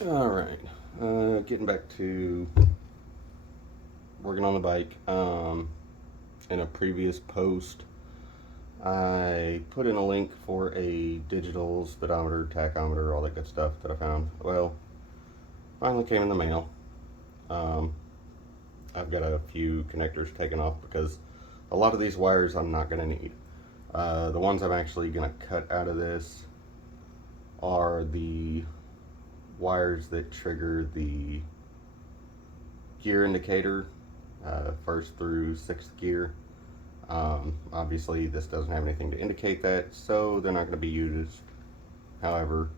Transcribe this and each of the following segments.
All right, getting back to working on the bike. In a previous post, I put in a link for a digital speedometer, tachometer, all that good stuff that I found. Well, finally came in the mail. Um, I've got a few connectors taken off because a lot of these wires I'm not going to need. The ones I'm actually going to cut out of this are the wires that trigger the gear indicator, first through sixth gear. Obviously this doesn't have anything to indicate that, so they're not going to be used. However,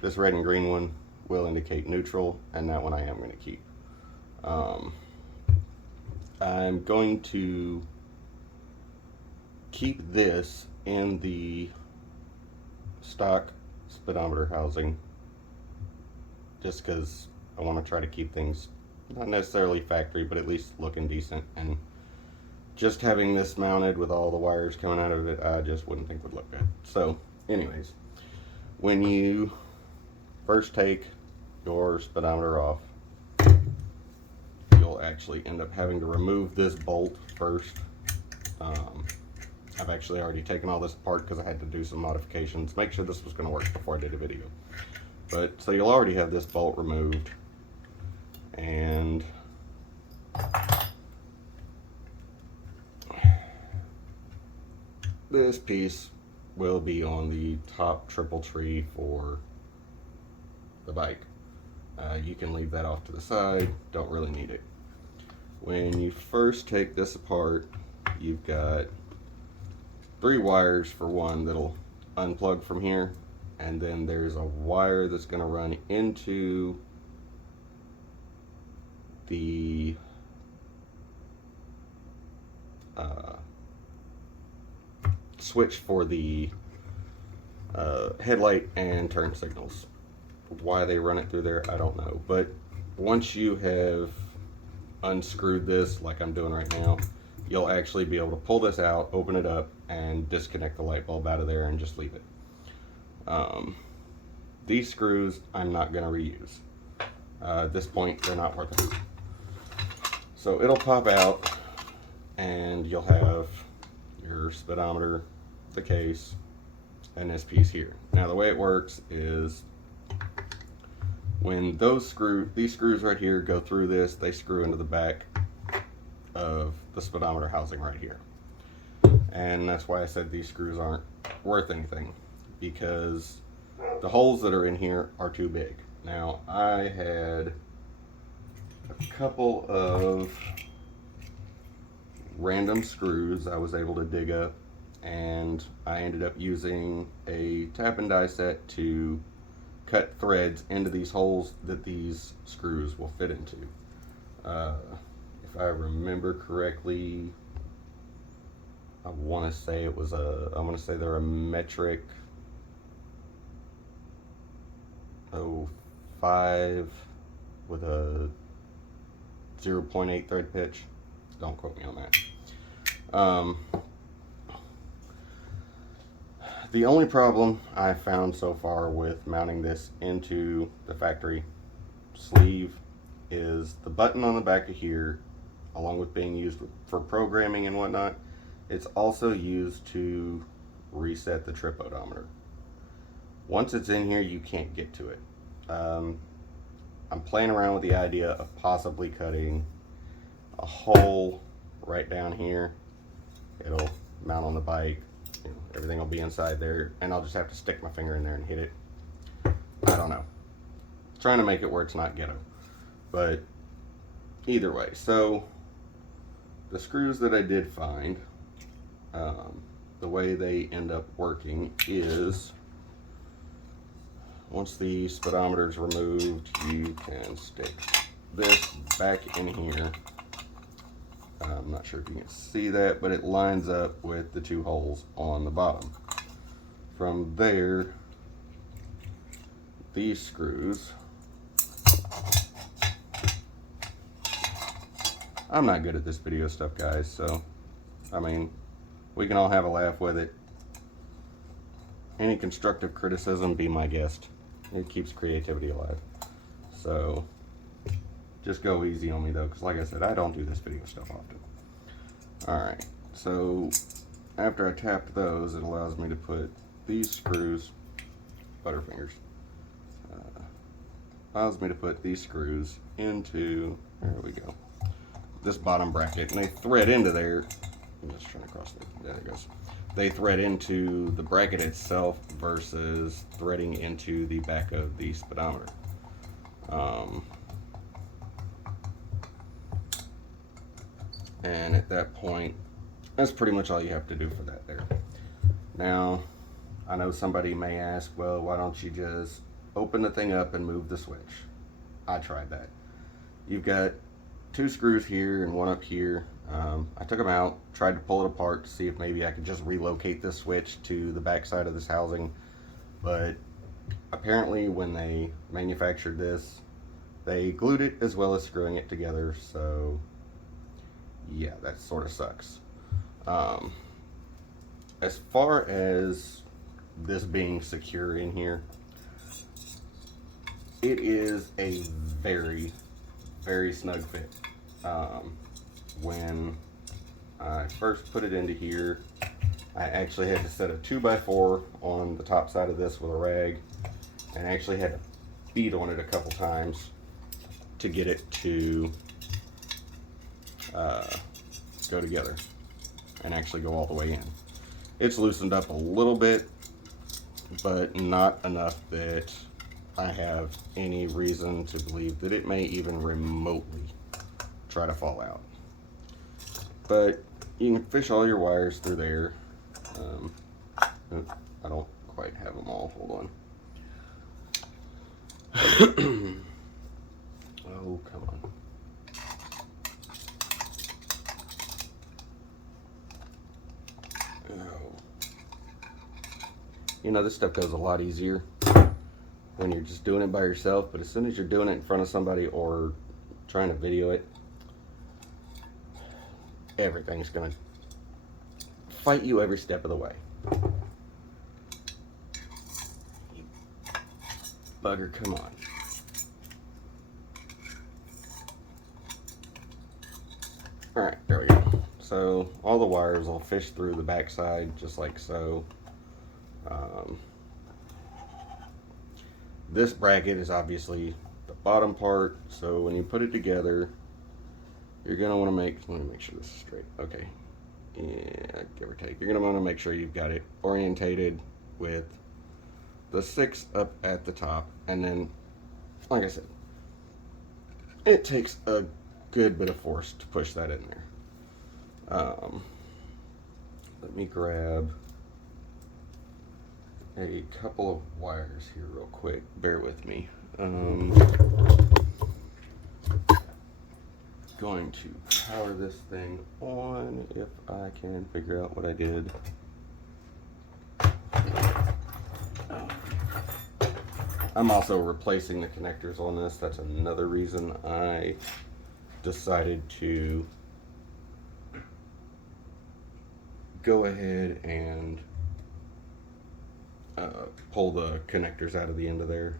this red and green one will indicate neutral, and that one I am going to keep. I'm going to keep this in the stock speedometer housing just because I want to try to keep things not necessarily factory, but at least looking decent. And just having this mounted with all the wires coming out of it, I just wouldn't think would look good. So anyways, when you first take your speedometer off, you'll actually end up having to remove this bolt first. I've actually already taken all this apart because I had to do some modifications, make sure this was going to work before I did a video. But so you'll already have this bolt removed, and this piece will be on the top triple tree for the bike. You can leave that off to the side, don't really need it. When you first take this apart, you've got 3 wires for one that'll unplug from here, and then there's a wire that's going to run into the switch for the headlight and turn signals. Why they run it through there, I don't know. But once you have unscrewed this like I'm doing right now, you'll actually be able to pull this out, open it up, and disconnect the light bulb out of there and just leave it. These screws I'm not going to reuse. At this point, they're not worth it. So it'll pop out, and you'll have your speedometer, the case, and this piece here. Now the way it works is when these screws right here go through this, they screw into the back of the speedometer housing right here. And that's why I said these screws aren't worth anything, because the holes that are in here are too big. Now I had a couple of random screws I was able to dig up, and I ended up using a tap and die set to cut threads into these holes that these screws will fit into. If I remember correctly, I want to say they're a metric 05 with a 0.8 thread pitch. Don't quote me on that. The only problem I found so far with mounting this into the factory sleeve is the button on the back of here, along with being used for programming and whatnot, it's also used to reset the trip odometer. Once it's in here, you can't get to it. I'm playing around with the idea of possibly cutting a hole right down here. It'll mount on the bike, everything will be inside there, and I'll just have to stick my finger in there and hit it. I don't know. Trying to make it where it's not ghetto. But either way, so the screws that I did find, the way they end up working is once the speedometer is removed, you can stick this back in here. I'm not sure if you can see that, but it lines up with the 2 holes on the bottom. From there, these screws, I'm not good at this video stuff, guys, so I mean, we can all have a laugh with it. Any constructive criticism, be my guest. It keeps creativity alive. So just go easy on me though, because like I said, I don't do this video stuff often. Alright, so after I tapped those, it allows me to put these screws, butterfingers, allows me to put these screws into, there we go, this bottom bracket, and they thread into there. I'm just trying to cross there it goes. They thread into the bracket itself versus threading into the back of the speedometer. And at that point, that's pretty much all you have to do for that there. Now, I know somebody may ask, well, why don't you just open the thing up and move the switch? I tried that. You've got 2 screws here and 1 up here. I took them out, tried to pull it apart to see if maybe I could just relocate this switch to the back side of this housing, but apparently when they manufactured this, they glued it as well as screwing it together, so yeah, that sort of sucks. As far as this being secure in here, it is a very, very snug fit. When I first put it into here, I actually had to set a 2x4 on the top side of this with a rag, and I actually had to beat on it a couple times to get it to go together and actually go all the way in. It's loosened up a little bit, but not enough that I have any reason to believe that it may even remotely try to fall out. But you can fish all your wires through there. I don't quite have them all. Hold on. Oh, come on. Oh. You know, this stuff goes a lot easier when you're just doing it by yourself, but as soon as you're doing it in front of somebody or trying to video it, everything's gonna fight you every step of the way. You bugger, come on. Alright, there we go. So all the wires will fish through the backside just like so. This bracket is obviously the bottom part, so when you put it together, you're going to want to let me make sure this is straight. Okay. Yeah, give or take. You're going to want to make sure you've got it orientated with the 6 up at the top. And then, like I said, it takes a good bit of force to push that in there. Let me grab a couple of wires here real quick. Bear with me. Going to power this thing on if I can figure out what I did. I'm also replacing the connectors on this. That's another reason I decided to go ahead and pull the connectors out of the end of there.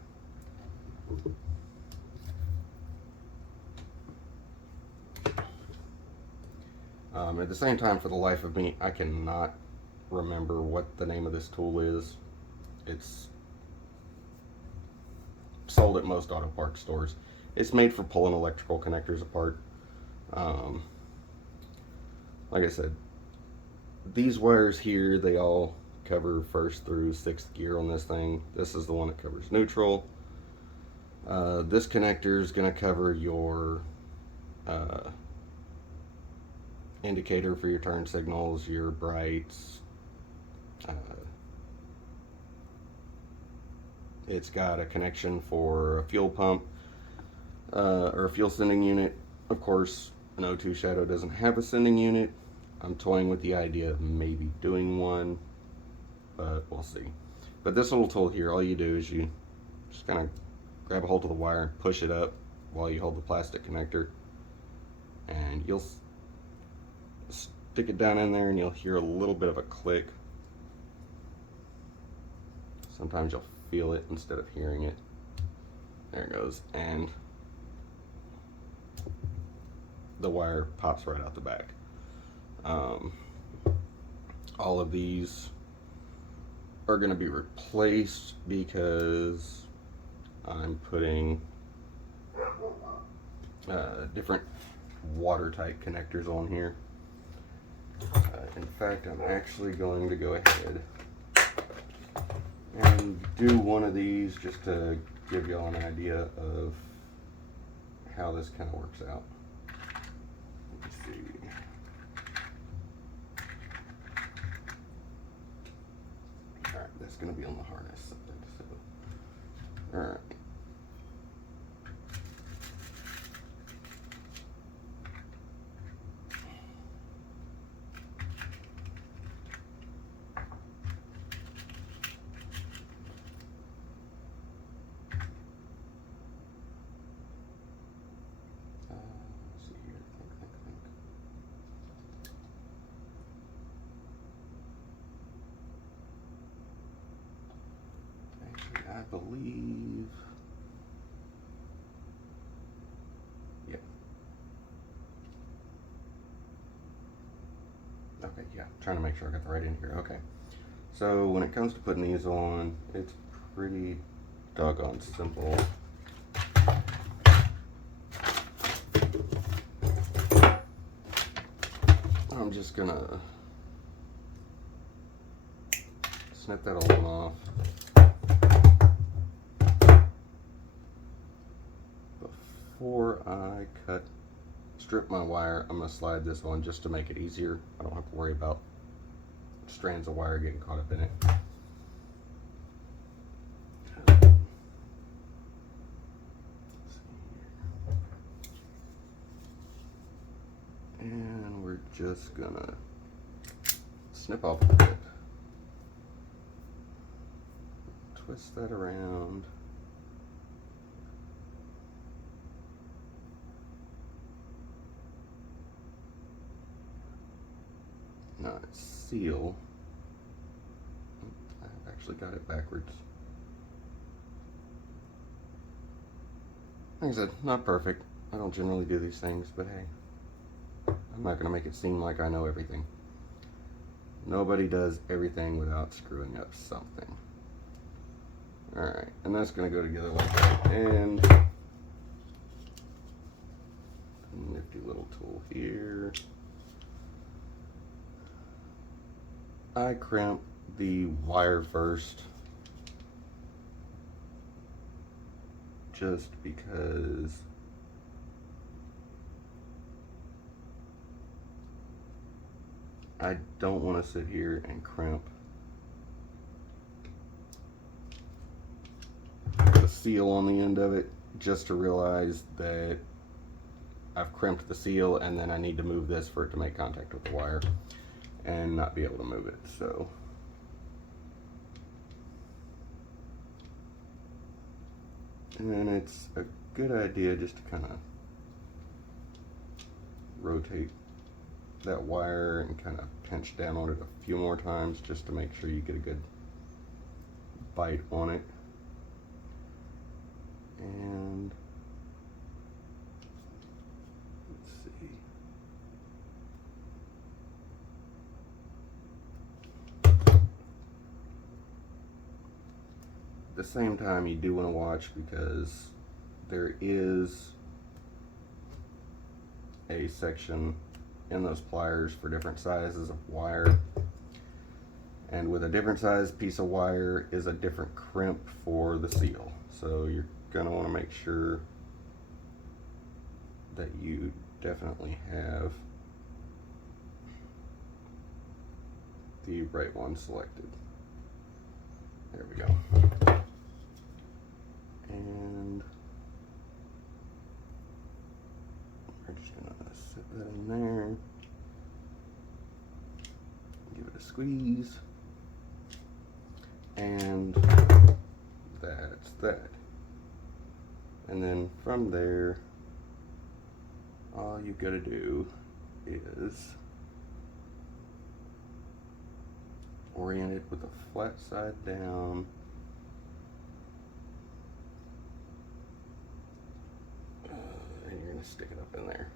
At the same time, for the life of me, I cannot remember what the name of this tool is. It's sold at most auto parts stores. It's made for pulling electrical connectors apart. Like I said, these wires here, they all cover 1st through 6th gear on this thing. This is the one that covers neutral. This connector is going to cover your indicator for your turn signals, your brights. It's got a connection for a fuel pump or a fuel sending unit. Of course, an O2 Shadow doesn't have a sending unit. I'm toying with the idea of maybe doing one, but we'll see. But this little tool here, all you do is you just kind of grab a hold of the wire and push it up while you hold the plastic connector, and you'll stick it down in there and you'll hear a little bit of a click. Sometimes you'll feel it instead of hearing it. There it goes, and the wire pops right out the back. All of these are going to be replaced because I'm putting different watertight connectors on here. In fact, I'm actually going to go ahead and do one of these just to give y'all an idea of how this kind of works out. Let's see. Alright, that's going to be on the harness side. So, alright. I believe, yeah. Okay, yeah, trying to make sure I got the right end here. Okay. So when it comes to putting these on, it's pretty doggone simple. I'm just gonna snip that old one off. Before I strip my wire, I'm gonna slide this on just to make it easier. I don't have to worry about strands of wire getting caught up in it. And we're just gonna snip off the tip. Twist that around. Now it's seal. I've actually got it backwards. Like I said, not perfect. I don't generally do these things, but hey, I'm not going to make it seem like I know everything. Nobody does everything without screwing up something. Alright, and that's going to go together like that. And nifty little tool here. I crimp the wire first just because I don't want to sit here and crimp the seal on the end of it just to realize that I've crimped the seal and then I need to move this for it to make contact with the wire and not be able to move it. So and then it's a good idea just to kind of rotate that wire and kind of pinch down on it a few more times just to make sure you get a good bite on it. And let's see. At the same time, you do want to watch because there is a section in those pliers for different sizes of wire, and with a different size piece of wire is a different crimp for the seal. So you're going to want to make sure that you definitely have the right one selected. There we go. And we're just going to set that in there. Give it a squeeze. And that's that. And then from there, all you've got to do is orient it with the flat side down me stick it up in there.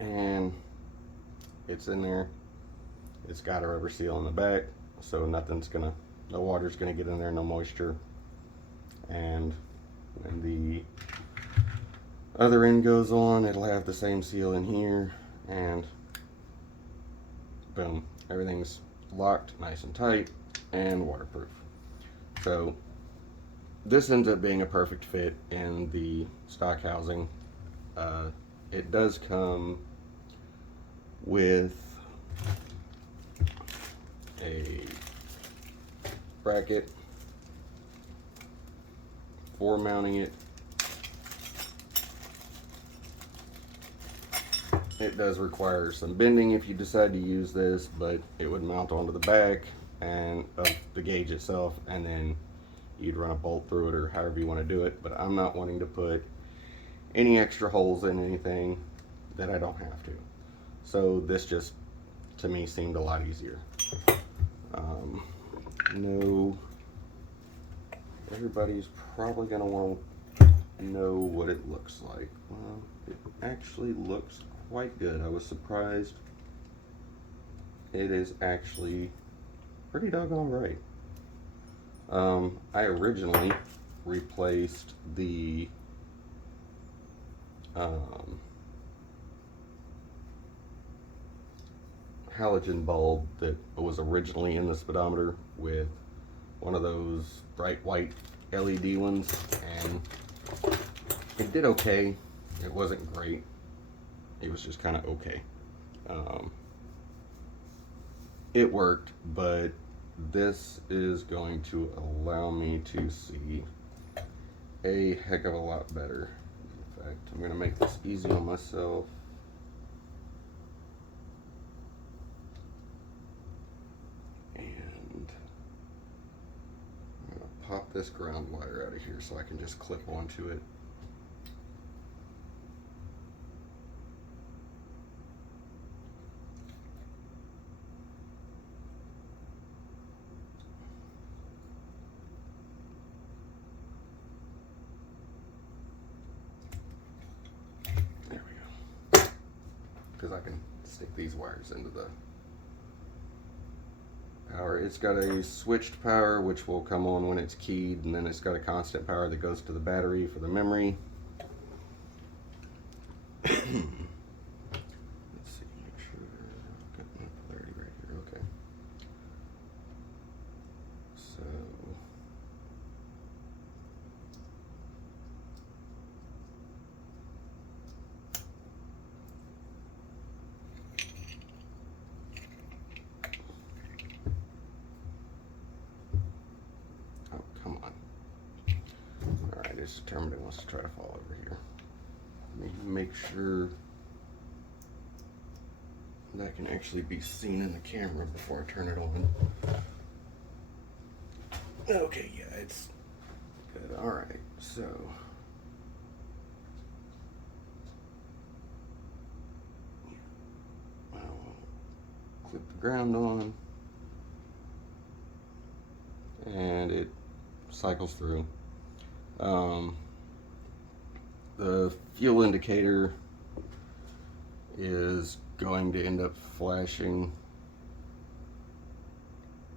And it's in there. It's got a rubber seal on the back, so no water's gonna get in there, no moisture. And when the other end goes on, it'll have the same seal in here, and boom, everything's locked nice and tight and waterproof. So this ends up being a perfect fit in the stock housing. It does come with a bracket for mounting it. It does require some bending if you decide to use this, but it would mount onto the back and of the gauge itself, and then you'd run a bolt through it or however you want to do it. But I'm not wanting to put any extra holes in anything that I don't have to. So this just, to me, seemed a lot easier. No, everybody's probably going to want to know what it looks like. Well, it actually looks quite good. I was surprised. It is actually pretty doggone bright. I originally replaced the halogen bulb that was originally in the speedometer with one of those bright white LED ones, and it did okay. It wasn't great. It was just kind of okay. It worked, but this is going to allow me to see a heck of a lot better. In fact, I'm going to make this easy on myself. And I'm going to pop this ground wire out of here so I can just clip onto it. Because I can stick these wires into the power. It's got a switched power, which will come on when it's keyed, and then it's got a constant power that goes to the battery for the memory. Let's see, make sure I've got my polarity right here. Okay. So it's determined it wants to try to fall over here. Let me make sure that can actually be seen in the camera before I turn it on. Okay, yeah, it's good. All right, so I'll clip the ground on, and it cycles through. The fuel indicator is going to end up flashing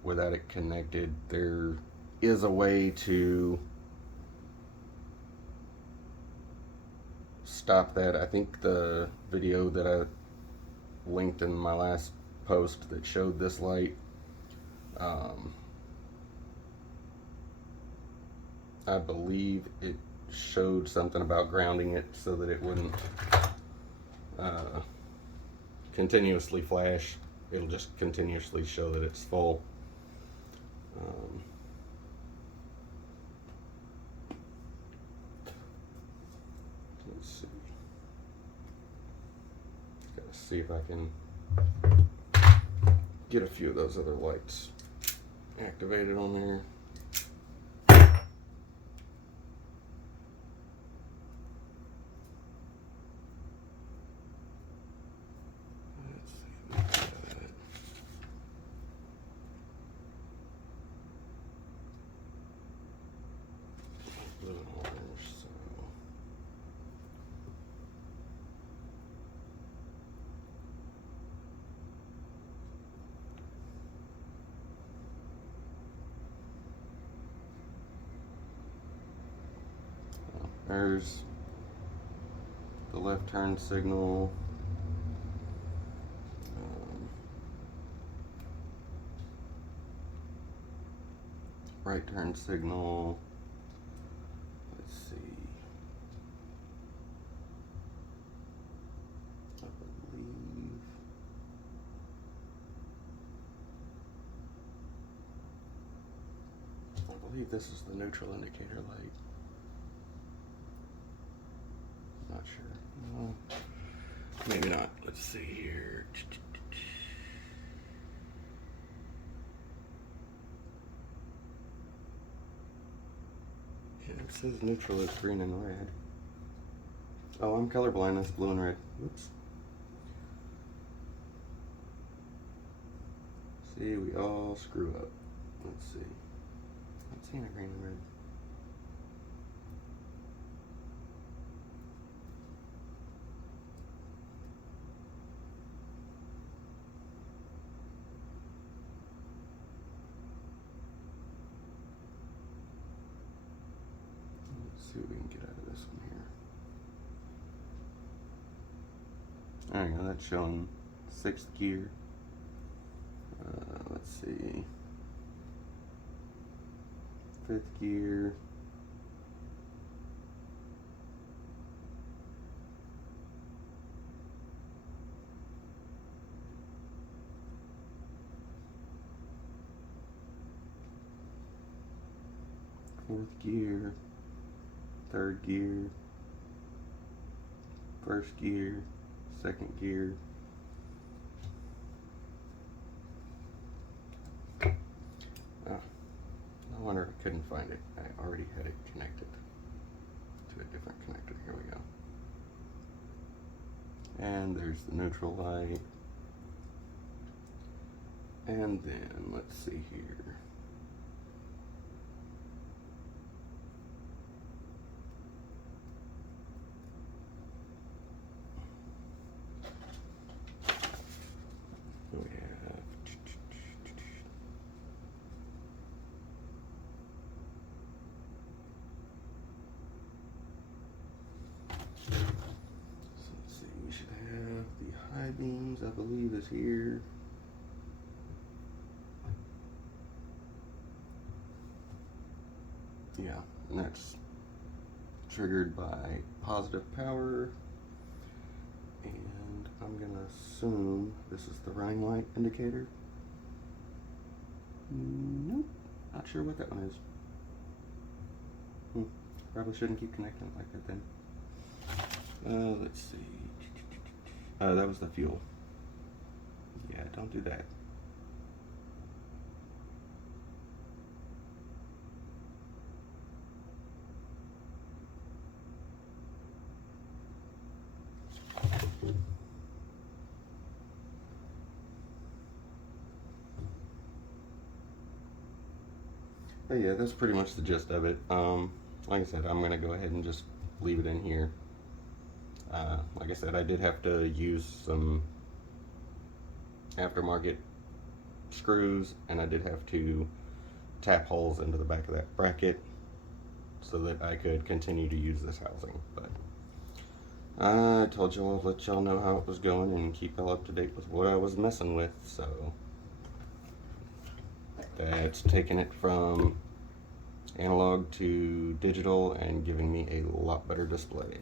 without it connected. There is a way to stop that. I think the video that I linked in my last post that showed this light, I believe it showed something about grounding it so that it wouldn't continuously flash. It'll just continuously show that it's full. Let's see. Gotta see if I can get a few of those other lights activated on there. blue and orange, so there's the left turn signal. Right turn signal. Let's see. I believe this is the neutral indicator light. Not sure. No, maybe not. Let's see here. Yeah, it says neutral is green and red. Oh, I'm colorblind. That's blue and red. Oops. See, we all screw up. Let's see. Not seeing a green and red. Let's see what we can get out of this one here. There you go. That's showing 6th gear. Let's see. 5th gear. Fourth gear, 3rd gear, 1st gear, 2nd gear. Oh, no wonder I couldn't find it. I already had it connected to a different connector. Here we go. And there's the neutral light. And then let's see here. We have so let's see, we should have the high beams, I believe, is here. Yeah, and that's triggered by positive power. And I'm gonna assume this is the Rhine light indicator. Nope, not sure what that one is. Probably shouldn't keep connecting it like that then. Let's see. That was the fuel. Yeah, don't do that. But yeah, that's pretty much the gist of it. Like I said, I'm going to go ahead and just leave it in here. Like I said, I did have to use some aftermarket screws, and I did have to tap holes into the back of that bracket so that I could continue to use this housing. But I told y'all I'd let y'all know how it was going and keep y'all up to date with what I was messing with. So that's taking it from analog to digital and giving me a lot better display.